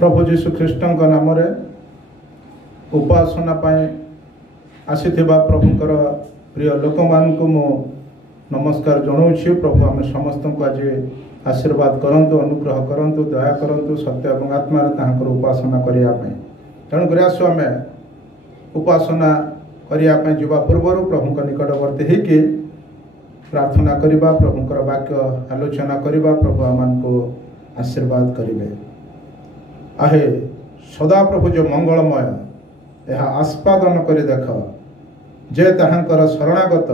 प्रभु जीशु ख्रीष्ट नाम उपासना आसीथिबा प्रभुंकर प्रिय लोक मानक मु नमस्कार जनाऊँ। प्रभु आम समस्त को आज आशीर्वाद करंतु, अनुग्रह करंतु, दया करंतु, सत्य और आत्मार तांकर उपासना करने तेणुक आसु आम उपासना करने जावा पूर्व प्रभु निकटवर्ती होकि प्रार्थना करवा, प्रभुंकर वाक्य आलोचना करवा, प्रभु आम को आशीर्वाद करेंगे। आहे सदा प्रभु जो मंगलमय यह आस्वादन कर देख जे ताहांकर शरणागत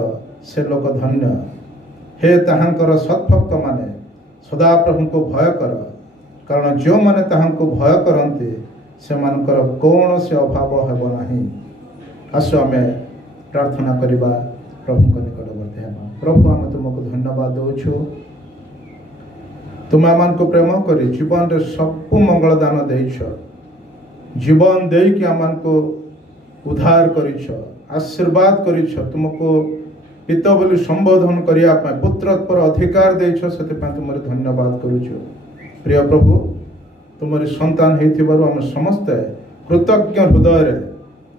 से लोक धन्य। हे ताहांकर सद्भक्त माने सदा प्रभु को भय कर, कारण जो माने ताहांको भय करते से मानकर कौन से अभाव हेब नाही। आसु आमे प्रार्थना करवा, प्रभु को निकटवर्ती हेबा। प्रभु आम तुमको धन्यवाद दउछु, तुम आम को प्रेम कर जीवन रे सब मंगल दान देछ, जीवन दे कि आम को उद्धार करिछ, आशीर्वाद करिछ, तुमको पिता बोली संबोधन करिया पुत्र पर अधिकार देछ, से तुम धन्यवाद करुछु। प्रिय प्रभु तुमरी संतान होइथिबारु आम समस्त कृतज्ञ हृदय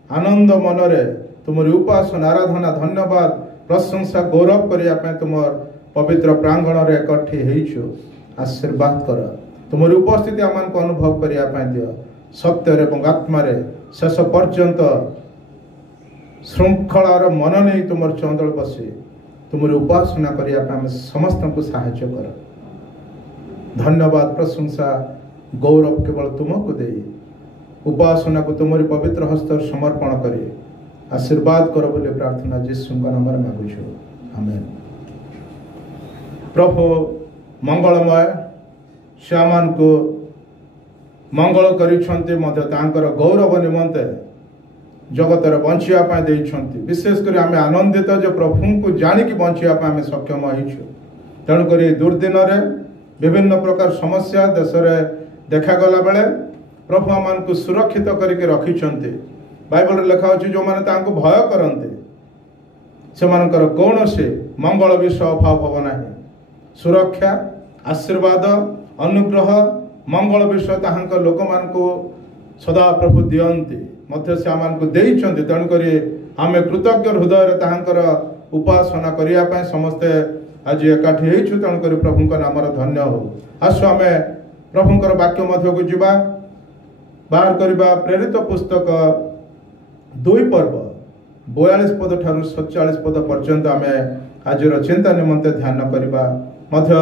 आनंद मन रे तुमरी उपासना आराधना धन्यवाद प्रशंसा गौरव करिया तुमर पवित्र प्रांगण रे एकठी होइछु। आशीर्वाद कर तुमरी उपस्थिति आम को अनुभव करने दियो, सत्य और आत्मा शेष पर्यंत श्रृंखलार मन नहीं तुम चंदल बसी तुमरी उपासना करने समस्त को साहाय्य कर। धन्यवाद प्रशंसा गौरव केवल तुमको दे उपासना को तुमरी पवित्र हस्त समर्पण कर आशीर्वाद कर बोले प्रार्थना यीशु नाम मांगुछु, आमेन। प्रभु मंगलमय श्यामान को मंगल कर गौरव निमंते जगतर बंचिया देइछंती। विशेष कर आम आनंदित जो प्रभु को जानिक बंचिया आम सक्षम होइछु। तेणुक दुर्दिन रे विभिन्न प्रकार समस्या देश में देखागला बेले प्रभु आम को सुरक्षित करके रखिछंती। बाइबल लिखा अछि जो माने तांको भय करंते सेमानकर कौन से मंगल विषय अभाव हब नाही। सुरक्षा आशीर्वाद अनुग्रह मंगल विषय ताहांक लोक मान को सदा प्रभु दियंती मध्य से आम को देइछंती। तेणुक आम कृतज्ञ हृदय ताहांकर उपासना करिया पय समस्ते आज एकाठी होइछु। तेणुक प्रभुंक नाम धन्य हो। आसु आम प्रभुंकर वाक्य मध्य को जीवा बाहर करवा प्रेरित पुस्तक 2 पर्व 42 पद ठारू 47 पद पर्यंत आम आज चिंता निमंते ध्यान करवा मध्य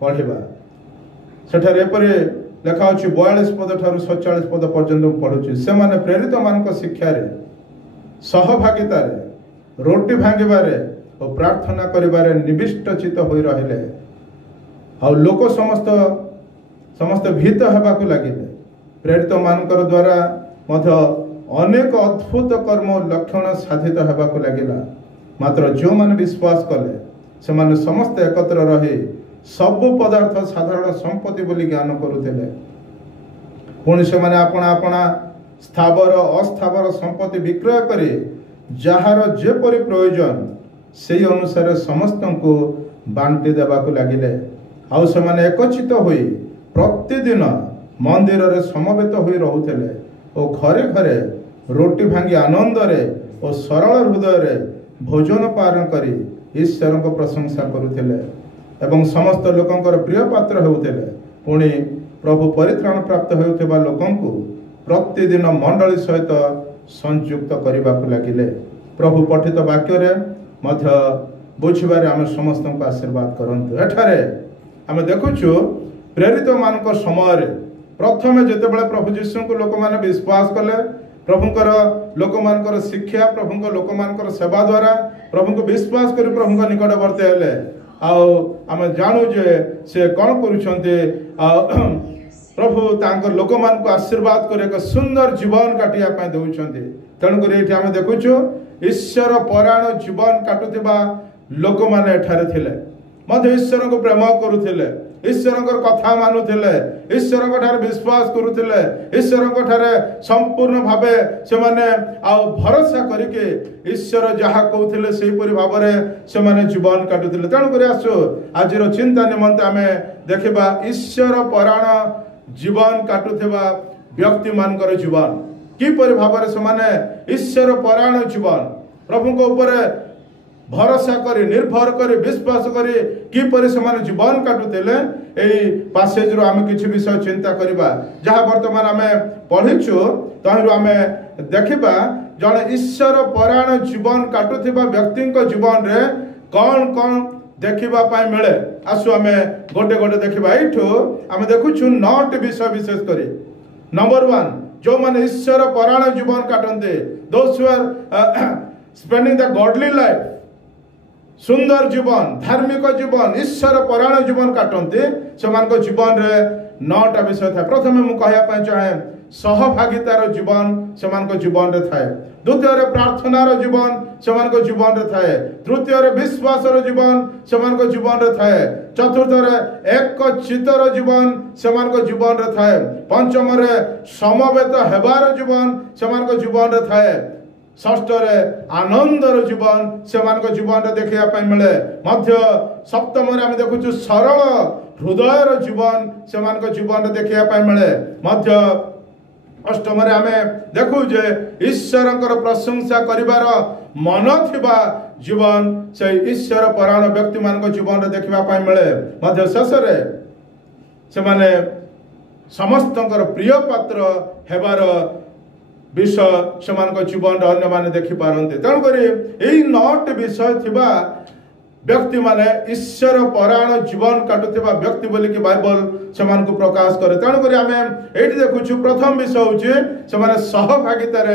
पढ़ा। सेठार एपरि लेखा अछि 42 पद ठारू 47 पद पर्यंत पढ़ुछि। से माने प्रेरित मानक शिक्षा रे सहभागिता रे रोटी भांगिबारे और प्रार्थना करिबारे निविष्ट चित होई रहिले आ लोक समस्त भीत हेबाकु लागिले। प्रेरित मानकर द्वारा मध्य अनेक अद्भुत कर्म लक्षण साधित हेबाकु लागिला। मात्र जो माने विश्वास कले से माने समस्त एकत्र रही सब पदार्थ साधारण संपत्ति बोली ज्ञान करुथिले। पुणी से माने अपना अपना स्थावर अस्थावर संपत्ति विक्रय करी जहार जेपरि प्रयोजन से अनुसार समस्त को बांटी देबाकु लागिले। आउ से माने एकचित होई प्रतिदिन मंदिर रे समवेत होई रहुथिले और घरे घरे रोटी भांगी आनंद रे और सरल हृदय रे भोजन पारण करी ईश्वर को प्रशंसा करुथिले एवं समस्त लोकंकर प्रिय पात्र होउथिले। पुणी प्रभु परित्राण प्राप्त होउथिबा लोकंकु प्रतिदिन मंडली सहित संयुक्त करबाकु लागिले। प्रभु पठित वाक्य रे मध्य बुझिबारे आम समस्त को आशीर्वाद करंतु। एठारे आम देखुछु प्रेरित मानक समय रे प्रथमे जेतेबेले प्रभु यीशु को लोक माने विश्वास कले, प्रभुंकर लोक मानकर शिक्षा प्रभुंकर लोक मानकर सेवा द्वारा प्रभु को विश्वास कर प्रभु निकटवर्ती हेले। आम जानू जे से कौन करुछंते प्रभु तांकर लोक मान को आशीर्वाद कर एक सुंदर जीवन काटिया पय दउछंते। तेणुक एठी आम देखुछु ईश्वर परायण जीवन काटुथिबा लोक माने एठारे थिले। मध्य ईश्वर को प्रेम करुथिले ईश्वर कथा मानुथिले ईश्वर ठारे विश्वास करुथिले ईश्वर ठारे संपूर्ण भावे से माने आ भरोसा करके ईश्वर जहाँ कहते से भाव से जीवन काटुले तेणुक आसु आज चिंता निमंते आम देखा ईश्वर परायण जीवन काटुवा व्यक्ति मानकर जीवन किपर भाव से ईश्वर परायण जीवन प्रभु को ऊपर भरोसा करी निर्भर करी विश्वास करी किपर से जीवन काटुले यही पासेज रू आम किसी विषय चिंता करवा जहाँ बर्तमान आम पढ़ीचु तहु आम देखा जड़े ईश्वर परायण जीवन काटुवा व्यक्ति जीवन रे कौन कौन देखा मिले आसु आम गोटे गोटे देखा यू आम देखुचु 9टी विषय विशेष कर नंबर 1 जो मैंने ईश्वर परायण जीवन काटते those who are spending the godly life सुंदर जीवन धार्मिक जीवन ईश्वर परायण जीवन काटते से जीवन रे 9टा विषय था प्रथम मुझे कहवाई चाहे सहभागितार जीवन से जीवन रे थाए द्वितीय प्रार्थनार जीवन से जीवन रे थाए तृतीय विश्वासर जीवन से जीवन रे थाए चतुर्थ एक चितर जीवन से जीवन रे थाए पंचम समवेत हेबार जीवन से जीवन रे थाए षष्ठ आनंदर जीवन से जीवन रे देखा मिले मध्य सप्तम आम देखु सरल हृदयर जीवन से जीवन रे देखा मिले मध्य अष्टम आम देखु जे ईश्वर प्रशंसा करिवार मन थिबा जीवन से ईश्वर परायण व्यक्ति मान जीवन रे देखा मिले मध्य शेष से माने समस्त प्रिय पात्र हेबार विषय से जीवन अन्य माने देखि पारंते तेणुक यही 9टी विषय थिबा व्यक्ति माने ईश्वर परायण जीवन काटुवा व्यक्ति बोलिकी बाइबल से प्रकाश करे तेणुक आम ये देखुचु प्रथम विषय हूँ से सहभागितार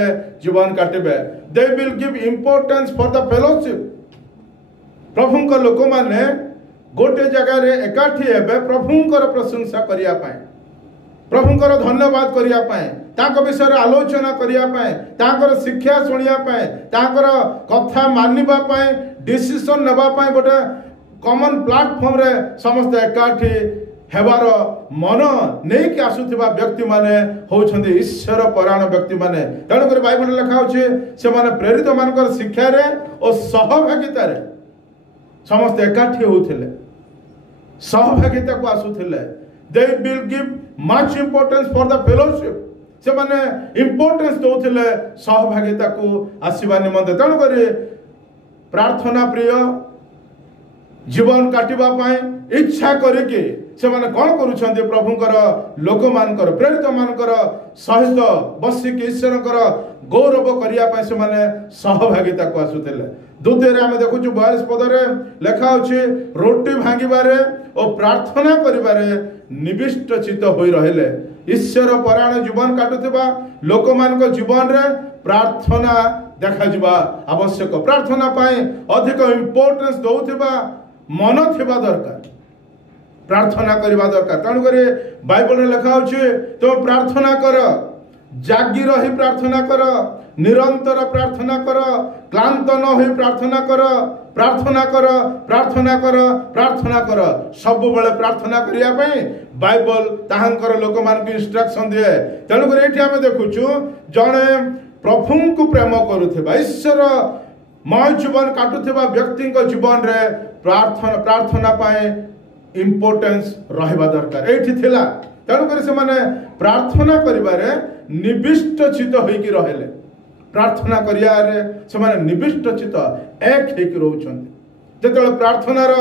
जीवन काटे they will give importance for the fellowship प्रभुंकर लोक माने गोटे जगह एकाठी हेबे प्रभुंकर प्रशंसा करिया पाए प्रभुंकर धन्यवाद करिया पाए तांको विषय आलोचना करिया पाए तांकर शिक्षा सुनिया पाए तांकर कथा मानिबा पाए डिसीजन नेबा पाए गोटे कॉमन प्लेटफॉर्म रे समस्त एकाठी हेबार मन नहीं कि आसुथिबा व्यक्ति माने होउछन्ते ईश्वर परायण व्यक्ति माने तेणुक बाइबल लिखा होछि से माने प्रेरित मानकर शिक्षा रे और सहभागिता रे समस्त एकाठी होउथिले सहभागिता को आसुथिले they will give much importance for the fellowship से माने इम्पोर्टेंस दौथिले सहभागिता को आसीबा निमंते तेणुक प्रार्थना प्रिय जीवन काटिबा पाए इच्छा करिके से माने कौन करुछन्ते प्रभुंकर लोक मानकर प्रेरित मानकर सहित बसिक ईश्वरकर गौरव करिया पाए से माने सहभागिता को आसुथिले द्वितीय आम देखु 42 पदरे लेखा अछि रोटी भांगिबारे और प्रार्थना करिबारे निविष्ट चित्त होई रहिले ईश्वर परायण जीवन काटुवा लोक मान जीवन रे प्रार्थना देखा जिबा आवश्यक प्रार्थना पाए अधिक इम्पोर्टेंस दौथिबा मन थिबा दरकार प्रार्थना करबा दरकार तेणुक बाइबल रे लिखा होछि तो प्रार्थना कर जागी रही प्रार्थना कर निरंतर प्रार्थना कर क्लांत न होई प्रार्थना कर प्रार्थना कर प्रार्थना कर प्रार्थना कर सब बेले प्रार्थना करिया पई बाइबल ताहांकर लोक मान को इंस्ट्रक्शन दिए तेणुक एठी हम देखुछु जणे प्रभु को प्रेम करुथिबा ईश्वर मय जीवन काटुथिबा व्यक्ति जीवन रे प्रार्थना पाए इम्पोर्टेंस रहिबा दरकार एठी थिला तेणुक से माने प्रार्थना करिबारे निविष्ट चित्त होइकी रहेले प्रार्थना करियारे से माने निविष्ट चित्त एक हेकि रहउछन्ते जेतले प्रार्थनार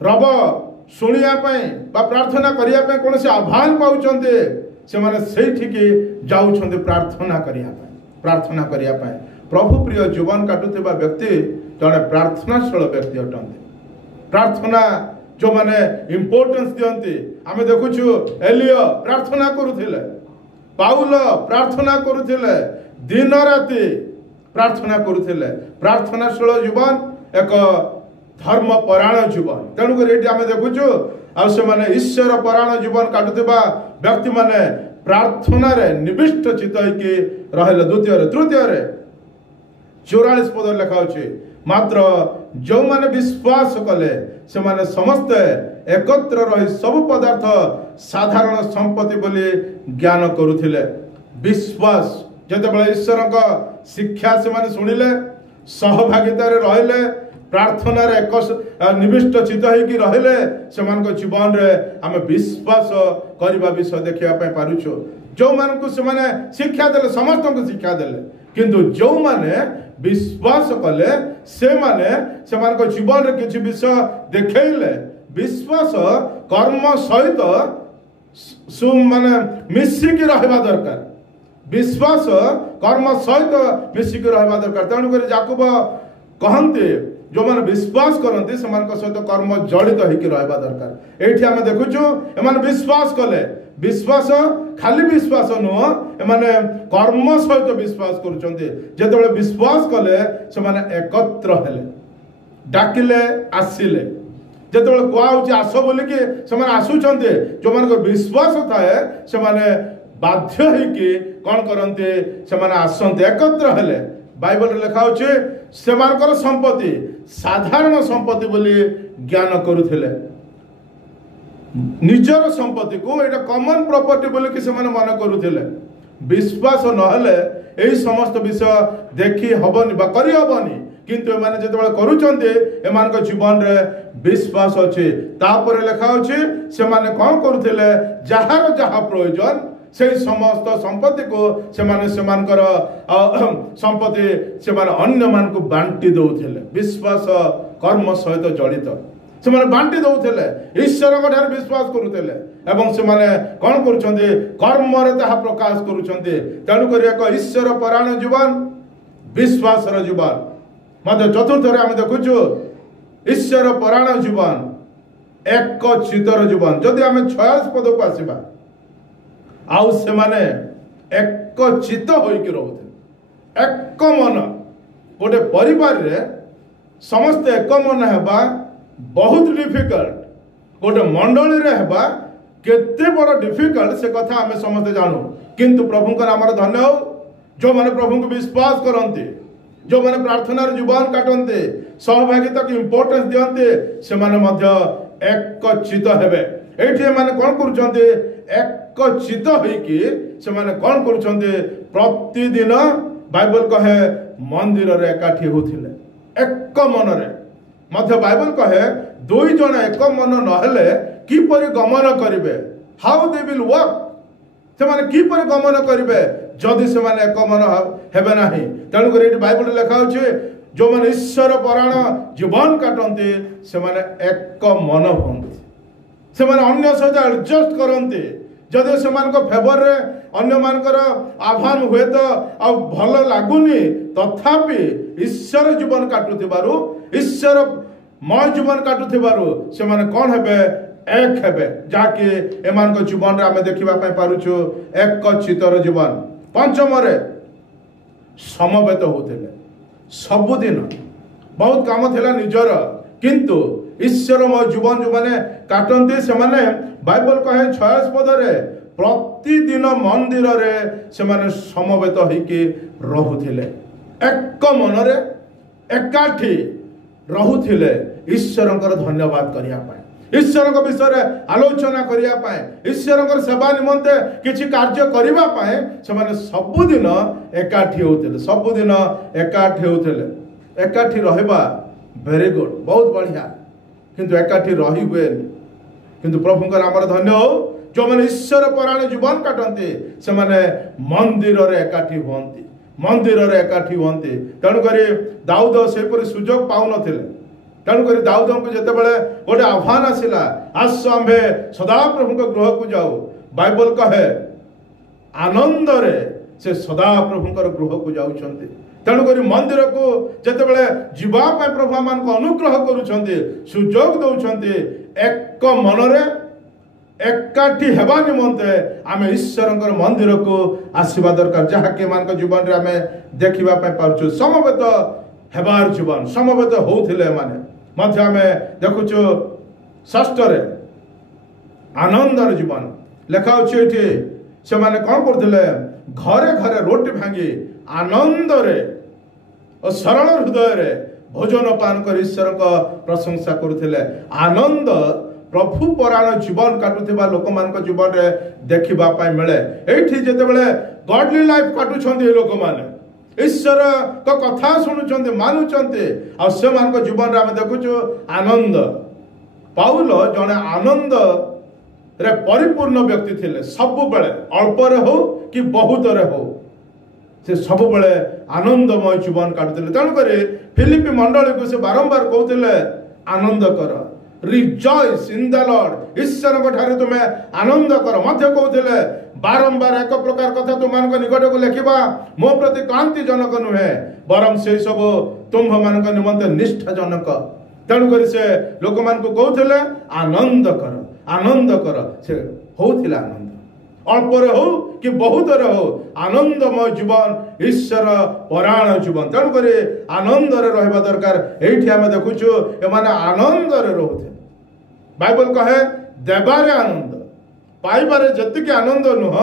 रब सुनिया पई बा प्रार्थना करिया पई कोनसे आह्वान पाउछन्ते से माने सेठिकी जाउछन्ते प्रार्थना करिया पई प्रभु प्रिय जीवन काटुथिबा व्यक्ति जने प्रार्थनाशील व्यक्ति अटन्ते प्रार्थना जो माने इम्पोर्टेंस दियंती आमे देखुछु एलिया प्रार्थना करुथिले पाउल प्रार्थना करुथिले दिन राति प्रार्थना करुथिले प्रार्थनाशील जीवन एक धर्म परायण जीवन तेणुक ये आम देखुछु आ से माने ईश्वर परायण जीवन काटुथिबा व्यक्ति माने प्रार्थना रे निविष्ट चित्त होइके रहले द्वितीय तृतीय 44 पद लिखा होछि मात्र जो माने विश्वास कले से माने समस्ते एकत्र रही सब पदार्थ साधारण संपत्ति बोली ज्ञान करुथिले। विश्वास जेतेबेले ईश्वर का शिक्षा से माने सुनिले सहभागितार रहिले प्रार्थना रे एक निविष्ट चित्त होइकी रहिले सेमान को जीवन रे आमे विश्वास करबा विषय देखिया पे पारुछो। जो मान को से माने शिक्षा देले समस्त को शिक्षा देले किंतु जो माने विश्वास कले से माने सेमान को जीवन रे किछि विषय देखैले विश्वास कर्म सहित सु माने मिसिकी रहबा दरकार। विश्वास कर्म सहित मिसिकी रहबा दरकार। तेणु कर याकूब कहते जो मैंने विश्वास करते सहित कर्म जड़ित होकर रहा दरकार। ये आम देखुचु एम विश्वास कले विश्वास खाली विश्वास नुह एमाने कर्म सहित विश्वास करुँचे। विश्वास कले से एकत्र हेले डाकिले आसिले जिते कहुच आस बोलिकी से आसुंच जो मान विश्वास थाए से बाध्य होइकी कौन करते से आसते एकत्र हेले। बाइबल लिखा होचे सेमानकर संपत्ति साधारण संपत्ति बोली ज्ञान करुथिले। निजर संपत्ति को एटा कॉमन प्रॉपर्टी बोली कि से मन करुथिले। विश्वास नहले एही समस्त विषय देखि हबनी बा करि हबनी किंतु एमाने जेतेबेले करूचंते एमानक जीवन रे विश्वास अछि। तापर लिखा होचे सेमाने कोन करुथिले जहार जहा प्रयोजन से समस्त संपत्ति को सेमानकर संपत्ति से अन्य मान को बांटी दौले। विश्वास कर्म सहित जड़ित से बांटी दौले ईश्वर विश्वास करुले एवं से कौन करुँचे कर्म प्रकाश करुँचे। तेणुक एक ईश्वर परायण जीवन विश्वास जीवन मत चतुर्थ आम देखुचु ईश्वर परायण जीवन एक चितर जीवन। जदि आम 46 पद को आसवा आउ से माने एक चित्त होइकी रहउथे एक मन गोटे परिवार रे समस्त एक मन हेबा बहुत डिफिकल्ट। गोटे मंडली रे हेबा केते बड़ डिफिकल्ट से कथा आमे समस्त जानू किंतु प्रभु का नाम धन्य हो जो माने प्रभु को विश्वास करते जो माने प्रार्थना जीवन काटते सहभागिता को इंपोर्टेंस दियंते से माने मध्य एक चित्त हेबे। एठी माने कोन करूचंते एक चित्त होइकी से माने कोन करूचंते प्रतिदिन बाइबल कहे मंदिर रे एकाठी होथिले एक मन रे मध्य बाइबल कहे दुई जन एक मन नहले किपरि गमन करिवे हाउ दे विल वर्क से माने किपरि गमन करिवे जदि से माने एक मन हेबे नाही। तेणु कर बाइबल लिखा होचे जो माने ईश्वर परायण जीवन काटंते से माने एक मन होंते से माने अन्य सहित एडजस्ट करते जदि से फेवर रे अन्य मानकर आह्वान हुए तो आ भल लगुनि तथापि ईश्वर जीवन काटुथिबारु ईश्वर मय जीवन काटुथिबारु से माने कौन हेबे एक हेबे जाके एमान को जीवन रे आमे देखिबा पय पारुछु एक चितर जीवन। पंचम रे समवेत होथिले सबुदिन बहुत काम थिला निजर किंतु ईश्वरमय जीवन जो माने काटंती से माने बाइबल कहे 46 पद रे प्रतिदिन मंदिर रे से माने समवेत होइके रहुथिले एक मन रे एकाठी रहुथिले ईश्वरंकर धन्यवाद करिया पाए ईश्वर को विषय रे आलोचना करिया पाए ईश्वरंकर सेवा निमंते किछि कार्य करिवा पाए से माने सबुदिन एकाठी होथिले सबुदिन एकाठी होथिले। एकाठी रहबा वेरी गुड बहुत बढ़िया किंतु एकाठी रही हुए किंतु प्रभु का नाम धन्य हो जो मैंने ईश्वर परायण जीवन काटते से माने मंदिर रे एकाठी हुअंती मंदिर रे एकाठी हुअंती। तेणुक दाऊद सेपरि सुजोग पाउ नथिले। तेणुक दाऊद को जेतेबेले गोटे आह्वान आसिला आस आम्भे सदा प्रभु को गृह को जाऊ बाइबल कहे आनंद रे से सदा प्रभु गृह को जाउछंती। तेणुक मंदिर को जेतेबेले जीवापाई प्रभु मान को अनुग्रह करुछंती सुजोग दउछंती एक मन रे एकाठी हेबा निमंते आमे ईश्वरंकर मंदिर को आसीबा दरकार जहाँकि मान जीवन रे आमे देखिबा पाई पारुछु समवेत हेबार जीवन समवेत होउथिले माने मध्य आमे देखुछु षष्ठ रे आनंदर जीवन लेखा अछि एठी से माने कोन करथिले घरे घरे रोटी भांगी आनंद रे और सरल हृदय रे भोजन पान कर ईश्वर का प्रशंसा करुथिले आनंद प्रभु परायण जीवन काटुथिबा लोक मान जीवन रे देखिबा पाई मिले एठी जेतेबेले गॉडली लाइफ काटुछन्ती लोक माने ईश्वर को कथा शुणुचंती मानुचंती आ से मान जीवन रे हम देखुछु आनंद पाउल जने आनंद रे परिपूर्ण व्यक्ति थिले सब बेले अल्प रे हो कि बहुत रे हो से सब बेले आनंदमय जीवन काटुथिले तेणु करी फिलिपी मंडली को से बारंबार कहउथिले आनंद कर रिजॉइस इन द लॉर्ड ईश्वर को ठारे तुमे आनंद कर मध्य कहउथिले बारंबार एक प्रकार कथा तुम निकट को लिखा मो प्रति क्रांति जनक नुहे बरम से सब तुम्भ मान निमंते निष्ठा जनक तेणुक से लोक मान कहते आनंद कर से होता आनंद अल्प रे हो कि बहुत रे हो आनंदमय जीवन ईश्वर परायण जीवन तेणुक आनंद रहा दरकार ये आम देखुचु एमाने आनंद रोते बाइबल कहे देवारे आनंद पाइबारे जतिके आनंद नुह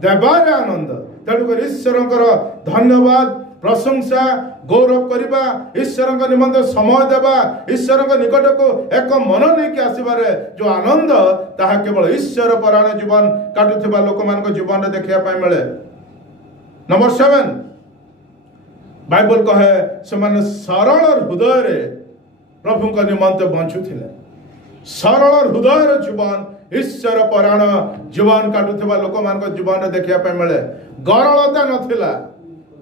देवारे आनंद तेणुक ईश्वर धन्यवाद प्रशंसा गौरव करवा ईश्वर निमंत समय देवा ईश्वर निकट को एक मन नहीं आसबार जो आनंद ताहा केवल ईश्वर परायण जीवन काटुथिबा लोक मान जीवन देखा मिले। नंबर 7 बाइबल कहे से माने सरल हृदय प्रभु निमंत बंचुथिले सरल हृदय जीवन ईश्वर परायण जीवन काटुथिबा लोक मान जीवन देखा मिले गरलता नथिला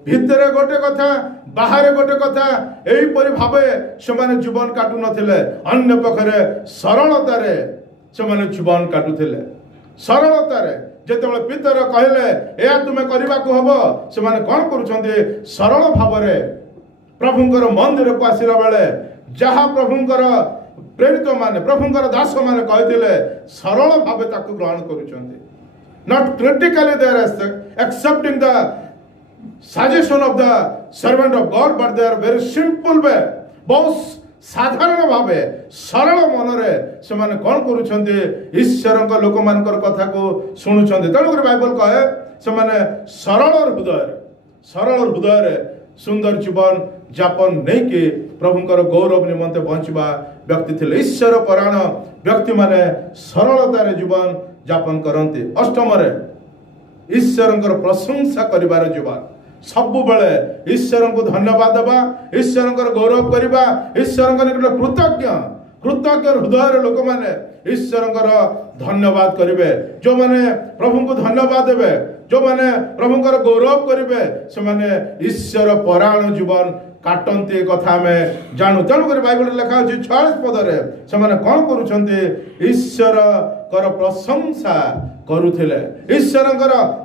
भितरे गोटे कथा बाहर गोटे कथा एहीपरि भावे से जीवन काटु नथिले अन्य पखरे सरलतारे से जीवन काटुथिले सरलतारे जेतेबेले पितर कहले या तुमे करबा को हबो से माने कोन करूछन्ते सरल भावरे प्रभुंकर मंदिर को आसिला बेले जहा प्रभुंकर प्रेरित माने प्रभुंकर दास माने कहथिले सरल भावे ताकु ग्रहण करूछन्ते not critically they are accepting the suggestion of the servant of God but they are very simple way बहुत साधारण भावे सरल मनरे से माने कोन करूछन्ते ईश्वर को लोक मानकर कथा को सुनुछन्ते तेणु बाइबल कहे से माने सरल हृदय सुंदर जीवन जापन नहीं कि प्रभुंकर गौरव निमंते बंचवा व्यक्ति थिले ईश्वर परायण व्यक्ति माने सरलतार जीवन जापन करते। 8 ईश्वर प्रशंसा करिवार जीवन सब बेले ईश्वर को धन्यवाद देवा ईश्वर गौरव करवा ईश्वर निकट कृतज्ञ हृदय लोक मैंने ईश्वर धन्यवाद करेंगे जो मैंने प्रभु को धन्यवाद देवे जो मैंने प्रभुंकर गौरव करेंगे से माने ईश्वर परायण जीवन काटती कथा आम जानू तेणुक बाइबल लिखा अच्छी 46 पदरे से कौन करुछन्ते ईश्वर प्रशंसा करुथिले ईश्वर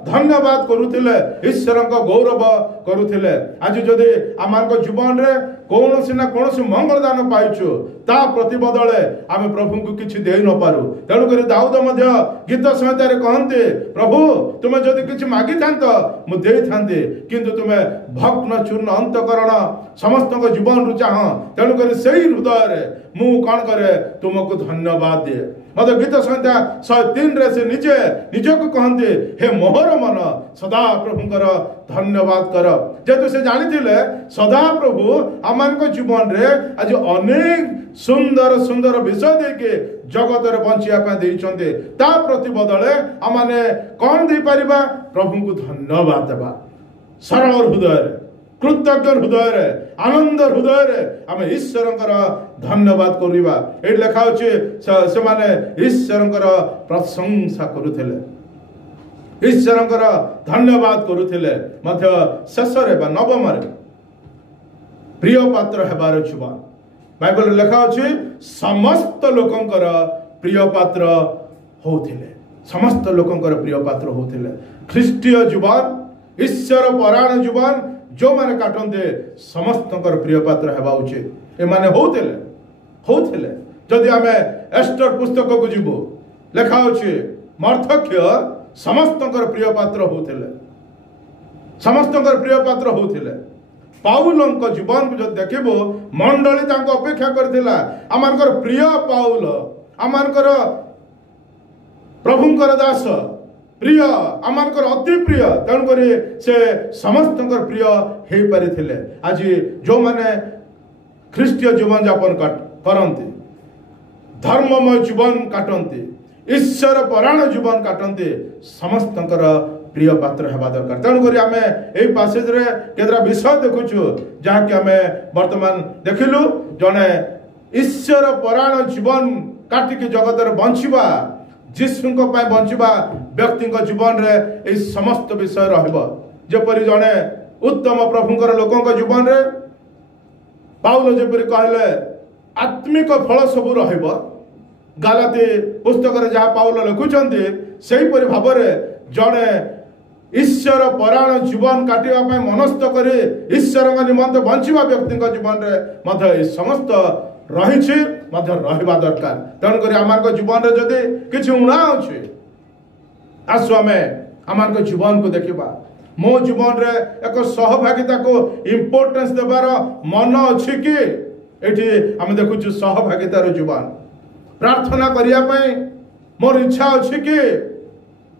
धन्यवाद करुथिले ईश्वर गौरव करुथिले। आज जदि आम जीवन रे कौन ना कौन मंगल दान पाइछु ता प्रतिबदले आम प्रभु को किछि देई न पारु तेणुक दाऊद मध्य गीत संहिता कहते प्रभु तुमे जदि किछि मागी थांत मु देई थांती किंतु तुमे भग्न चूर्ण अंतकरण समस्त जीवन रु चाह तेणुक से हृदय मु कौन करे तुमको धन्यवाद दिए मत गीत संहिता 103 रे से निजको कहते हे मोहर मन सदा प्रभुंकर धन्यवाद कर जेतु से जानी सदा प्रभु आम जीवन रे आज अनेक सुंदर सुंदर विषय देके जगत रे बंचिया ता प्रतिबदले आम कौन दे पारिबा प्रभु को धन्यवाद देवा सरल हृदय कृतज्ञ हृदय आनंद हृदय आम ईश्वर धन्यवाद करवा ये लिखा अच्छे से ईश्वर प्रशंसा करुथिले ईश्वर धन्यवाद करुथिले मध्य शेष 9 प्रिय पात्र हेबार जीवन बाइबल लिखा अच्छे समस्त लोकंकर प्रिय पात्र होथिले समस्त लोकंकर प्रिय पात्र होथिले ख्रीष्टीय जीवन ईश्वर परायण जीवन जो माने काटते समस्त प्रिय पात्र हेबा उचित ए माने होथिले जदि आमे एस्टर पुस्तक को जीवो लिखा अच्छे मर्थक्य समस्त प्रिय पात्र होथिले समस्त प्रिय पात्र होथिले पाउल जीवन को जो देखिबो मंडली तांको अपेक्षा करथिला आमानकर प्रिय पाउल आमानकर प्रभुंकर दास प्रिय आमानकर अति प्रिय तेणुक से समस्त प्रिय हो पारि आज जो माने ଖ୍ରୀଷ୍ଟୀୟ ଜୀବନଯାପନ କରନ୍ତି, ଧର୍ମମୟ ଜୀବନ କାଟନ୍ତି, ଈଶ୍ୱର ପରାୟଣ ଜୀବନ କାଟନ୍ତି, ସମସ୍ତଙ୍କର ପ୍ରିୟ ପାତ୍ର ହେବା ଦରକାର। ତେଣୁକରି ଆମେ ଏଇ ପାସେଜରେ କେତେଟା ବିଷୟ ଦେଖୁଛୁ ଯାହାକି ଆମେ ବର୍ତ୍ତମାନ ଦେଖିଲୁ। ଜଣେ ଈଶ୍ୱର ପରାୟଣ ଜୀବନ କାଟିକି ଜଗତରେ ବଞ୍ଚିବା, ଯୀଶୁଙ୍କ ପାଇଁ ବଞ୍ଚିବା ବ୍ୟକ୍ତିଙ୍କ ଜୀବନରେ ଏହି ସମସ୍ତ ବିଷୟ ରହିବ। ଯେପରି ଜଣେ ଉତ୍ତମ ପ୍ରଭୁଙ୍କର ଲୋକଙ୍କ ଜୀବନରେ ପାଉଲ ଯେପରି କହିଲେ ଆତ୍ମିକ ଫଳ ସବୁ ରହିବ, ଗାଲାତି ପୁସ୍ତକରେ ଯାହା ପାଉଲ ଲେଖୁଛନ୍ତି ସେହିପରି ଭାବରେ ଜଣେ ଈଶ୍ୱର ପରାୟଣ ଜୀବନ କାଟିବା ପାଇଁ ମନସ୍ଥ କରି ଈଶ୍ୱରଙ୍କ ନିମନ୍ତେ ବଞ୍ଚିବା ବ୍ୟକ୍ତିଙ୍କ ଜୀବନରେ ମଧ୍ୟ ଏହି ସମସ୍ତ ରହିଛି, ମଧ୍ୟ ରହିବା ଦରକାର। ତେଣୁକରି ଆମର ଜୀବନରେ ଯଦି କିଛି ଉଣା ଅଛି, ଆସୁ ଆମେ ଆମର ଜୀବନକୁ ଦେଖିବା। ମୋ ଜୀବନରେ ଏକ ସହଭାଗିତାକୁ ଇମ୍ପୋର୍ଟାନ୍ସ ଦେବାର ମନ ଅଛି କି? ଏଠି ଆମେ ଦେଖୁଛୁ ସହଭାଗିତାର ଜୀବନ। ପ୍ରାର୍ଥନା କରିବା ପାଇଁ ମୋର ଇଚ୍ଛା ଅଛି କି?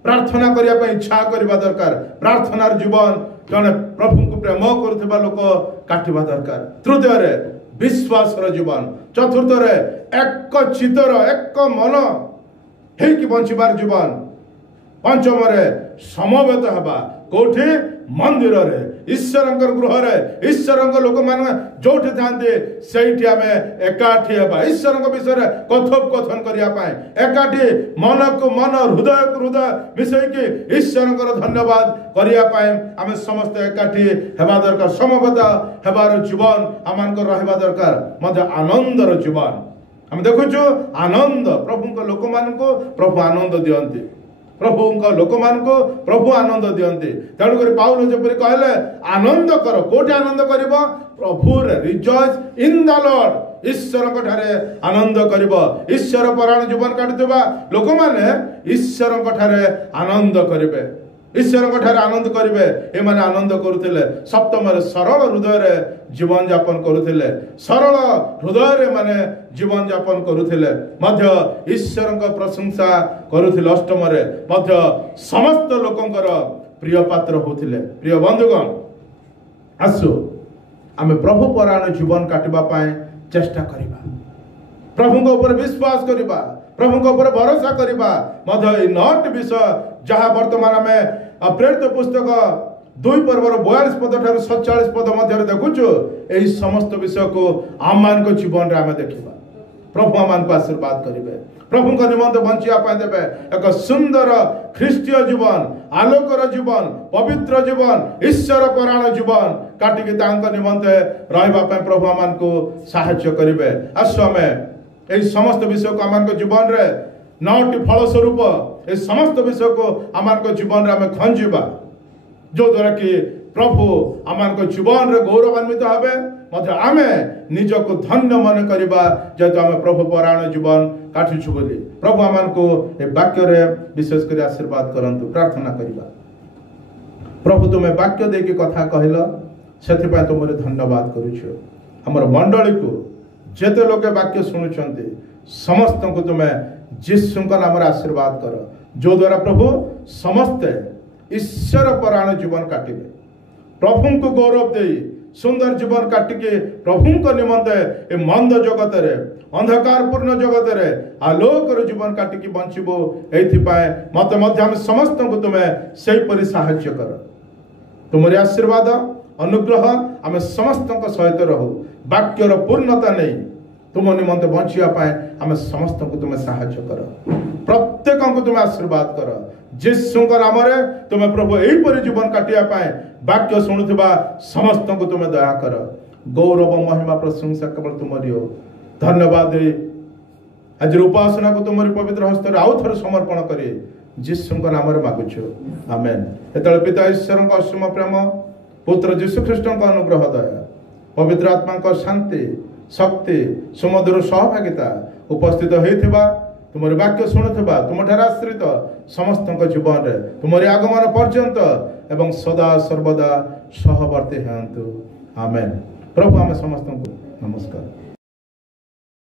ପ୍ରାର୍ଥନା କରିବା ପାଇଁ ଇଚ୍ଛା କରିବା ଦରକାର। ପ୍ରାର୍ଥନାର ଜୀବନ ଜଣେ ପ୍ରଭୁଙ୍କୁ ପ୍ରେମ କରୁଥିବା ଲୋକ କାଟିବା ଦରକାର। ତୃତୀୟରେ ବିଶ୍ୱାସର ଜୀବନ। ଚତୁର୍ଥରେ ଏକ ଚିତ୍ତର ଏକ ମନ ହେଇକି ବଞ୍ଚିବାର ଜୀବନ। ପଞ୍ଚମରେ ସମବେତ ହେବା। କୋଉଠି? ମନ୍ଦିରରେ, ଈଶ୍ୱରଙ୍କ ଗୃହରେ, ଈଶ୍ୱରଙ୍କ ଲୋକମାନେ ଯୋଉଠି ଥାନ୍ତି ସେଇଠି ଆମେ ଏକାଠି ହେବା, ଈଶ୍ୱରଙ୍କ ବିଷୟରେ କଥୋପକଥନ କରିବା ପାଇଁ ଏକାଠି, ମନକୁ ମନ, ହୃଦୟକୁ ହୃଦୟ ମିଶେଇକି ଈଶ୍ୱରଙ୍କର ଧନ୍ୟବାଦ କରିବା ପାଇଁ ଆମେ ସମସ୍ତେ ଏକାଠି ହେବା ଦରକାର। ସମବେତ ହେବାର ଜୀବନ ଆମମାନଙ୍କର ରହିବା ଦରକାର। ମଧ୍ୟ ଆନନ୍ଦର ଜୀବନ। ଆମେ ଦେଖୁଛୁ ଆନନ୍ଦ, ପ୍ରଭୁଙ୍କ ଲୋକମାନଙ୍କୁ ପ୍ରଭୁ ଆନନ୍ଦ ଦିଅନ୍ତି, ପ୍ରଭୁଙ୍କ ଲୋକମାନଙ୍କୁ ପ୍ରଭୁ ଆନନ୍ଦ ଦିଅନ୍ତି। ତେଣୁକରି ପାଉଲ ଯେପରି କହିଲେ ଆନନ୍ଦ କର। କୋଉଠି ଆନନ୍ଦ କରିବ? ପ୍ରଭୁରେ। Rejoice in the Lord. ଈଶ୍ୱରଙ୍କ ଠାରେ ଆନନ୍ଦ କରିବ। ଈଶ୍ୱର ପରାୟଣ ଜୀବନ କାଟୁଥିବା ଲୋକମାନେ ଈଶ୍ୱରଙ୍କ ଠାରେ ଆନନ୍ଦ କରିବେ, ଈଶ୍ୱରଙ୍କ ଠାରେ ଆନନ୍ଦ କରିବେ। ଏମାନେ ଆନନ୍ଦ କରୁଥିଲେ। ସପ୍ତମରେ ସରଳ ହୃଦୟରେ ଜୀବନ ଯାପନ କରୁଥିଲେ, ସରଳ ହୃଦୟରେ ମାନେ ଜୀବନ ଯାପନ କରୁଥିଲେ, ମଧ୍ୟ ଈଶ୍ୱରଙ୍କ ପ୍ରଶଂସା କରୁଥିଲେ। ଅଷ୍ଟମରେ ମଧ୍ୟ ସମସ୍ତ ଲୋକଙ୍କର ପ୍ରିୟ ପାତ୍ର ହଉଥିଲେ। ପ୍ରିୟ ବନ୍ଧୁଗଣ, ଆସୁ ଆମେ ପ୍ରଭୁ ପରାୟଣ ଜୀବନ କାଟିବା ପାଇଁ ଚେଷ୍ଟା କରିବା, ପ୍ରଭୁଙ୍କ ଉପରେ ବିଶ୍ୱାସ କରିବା, ପ୍ରଭୁଙ୍କ ଉପରେ ଭରସା କରିବା। ମଧ୍ୟ ଏଇ 9ଟି ବିଷୟ ଯାହା ବର୍ତ୍ତମାନ ଆମେ ପ୍ରେରିତ ପୁସ୍ତକ 2 ପର୍ବର 42 ପଦ ଠାରୁ 47 ପଦ ମଧ୍ୟରେ ଦେଖୁଛୁ, ଏହି ସମସ୍ତ ବିଷୟକୁ ଆମମାନଙ୍କ ଜୀବନରେ ଆମେ ଦେଖିବା। ପ୍ରଭୁ ଆମମାନଙ୍କୁ ଆଶୀର୍ବାଦ କରିବେ, ପ୍ରଭୁଙ୍କ ନିମନ୍ତେ ବଞ୍ଚିବା ପାଇଁ ଦେବେ ଏକ ସୁନ୍ଦର ଖ୍ରୀଷ୍ଟୀୟ ଜୀବନ, ଆଲୋକର ଜୀବନ, ପବିତ୍ର ଜୀବନ, ଈଶ୍ୱର ପରାୟଣ ଜୀବନ କାଟିକି ତାଙ୍କ ନିମନ୍ତେ ରହିବା ପାଇଁ ପ୍ରଭୁ ଆମମାନଙ୍କୁ ସାହାଯ୍ୟ କରିବେ। ଆସୁ ଆମେ ଏହି ସମସ୍ତ ବିଷୟକୁ ଆମମାନଙ୍କ ଜୀବନରେ 9ଟି ଫଳ ସ୍ୱରୂପ ଏହି ସମସ୍ତ ବିଷୟକୁ ଆମମାନଙ୍କ ଜୀବନରେ ଆମେ ଖଞ୍ଜିବା, ଯୋଉଦ୍ୱାରା କି ପ୍ରଭୁ ଆମମାନଙ୍କ ଜୀବନରେ ଗୌରବାନ୍ୱିତ ହେବେ, ମଧ୍ୟ ଆମେ ନିଜକୁ ଧନ୍ୟ ମନେ କରିବା ଯେହେତୁ ଆମେ ପ୍ରଭୁ ପରାୟଣ ଜୀବନ କାଟୁଛୁ ବୋଲି। ପ୍ରଭୁ ଆମମାନଙ୍କୁ ଏ ବାକ୍ୟରେ ବିଶେଷ କରି ଆଶୀର୍ବାଦ କରନ୍ତୁ। ପ୍ରାର୍ଥନା କରିବା। ପ୍ରଭୁ ତୁମେ ବାକ୍ୟ ଦେଇକି କଥା କହିଲ, ସେଥିପାଇଁ ତୁମର ଧନ୍ୟବାଦ କରୁଛୁ। ଆମର ମଣ୍ଡଳୀକୁ ଯେତେ ଲୋକ ବାକ୍ୟ ଶୁଣୁଛନ୍ତି ସମସ୍ତଙ୍କୁ ତୁମେ ଯୀଶୁଙ୍କ ନାମରେ ଆଶୀର୍ବାଦ କର, ଯୋଉଦ୍ୱାରା ପ୍ରଭୁ ସମସ୍ତେ ଈଶ୍ୱର ପରାୟଣ ଜୀବନ କାଟିବେ, ପ୍ରଭୁଙ୍କୁ ଗୌରବ ଦେଇ ସୁନ୍ଦର ଜୀବନ କାଟିକି ପ୍ରଭୁଙ୍କ ନିମନ୍ତେ ଏ ମନ୍ଦ ଜଗତରେ, ଅନ୍ଧକାରପୂର୍ଣ୍ଣ ଜଗତରେ ଆଲୋକର ଜୀବନ କାଟିକି ବଞ୍ଚିବୁ। ଏଇଥିପାଇଁ ମତେ ମଧ୍ୟ ଆମେ ସମସ୍ତଙ୍କୁ ତୁମେ ସେହିପରି ସାହାଯ୍ୟ କର। ତୁମରି ଆଶୀର୍ବାଦ ଅନୁଗ୍ରହ ଆମେ ସମସ୍ତଙ୍କ ସହିତ ରହୁ। ବାକ୍ୟର ପୂର୍ଣ୍ଣତା ନେଇ ତୁମ ନିମନ୍ତେ ବଞ୍ଚିବା ପାଇଁ ଆମେ ସମସ୍ତଙ୍କୁ ତୁମେ ସାହାଯ୍ୟ କର। ପ୍ରତ୍ୟେକଙ୍କୁ ତୁମେ ଆଶୀର୍ବାଦ କର। ଯୀଶୁଙ୍କ ନାମରେ ତୁମେ ପ୍ରଭୁ ଏହିପରି ଜୀବନ କାଟିବା ପାଇଁ ବାକ୍ୟ ଶୁଣୁଥିବା ସମସ୍ତଙ୍କୁ ତୁମେ ଦୟା କର। ଗୌରବ ମହିମା ପ୍ରଶଂସା କେବଳ ତୁମରି ହଉ। ଧନ୍ୟବାଦ ଦେଇ ଆଜିର ଉପାସନାକୁ ତୁମରି ପବିତ୍ର ହସ୍ତରେ ଆଉ ଥରେ ସମର୍ପଣ କରି ଯୀଶୁଙ୍କ ନାମରେ ମାଗୁଛୁ, ଆମେନ୍। ଯେତେବେଳେ ପିତା ଈଶ୍ୱରଙ୍କ ଅସୀମ ପ୍ରେମ, ପୁତ୍ର ଯୀଶୁ ଖ୍ରୀଷ୍ଟଙ୍କ ଅନୁଗ୍ରହ, ଦୟା, ପବିତ୍ର ଆତ୍ମାଙ୍କ ଶାନ୍ତି, ଶକ୍ତି, ସୁମଧୁର ସହଭାଗିତା ଉପସ୍ଥିତ ହେଇଥିବା, ତୁମର ବାକ୍ୟ ଶୁଣୁଥିବା, ତୁମଠାରେ ଆଶ୍ରିତ ସମସ୍ତଙ୍କ ଜୀବନରେ ତୁମରି ଆଗମନ ପର୍ଯ୍ୟନ୍ତ ଏବଂ ସଦା ସର୍ବଦା ସହବର୍ତ୍ତୀ ହୁଅନ୍ତୁ, ଆମେନ୍। ପ୍ରଭୁ ଆମେ ସମସ୍ତଙ୍କୁ ନମସ୍କାର।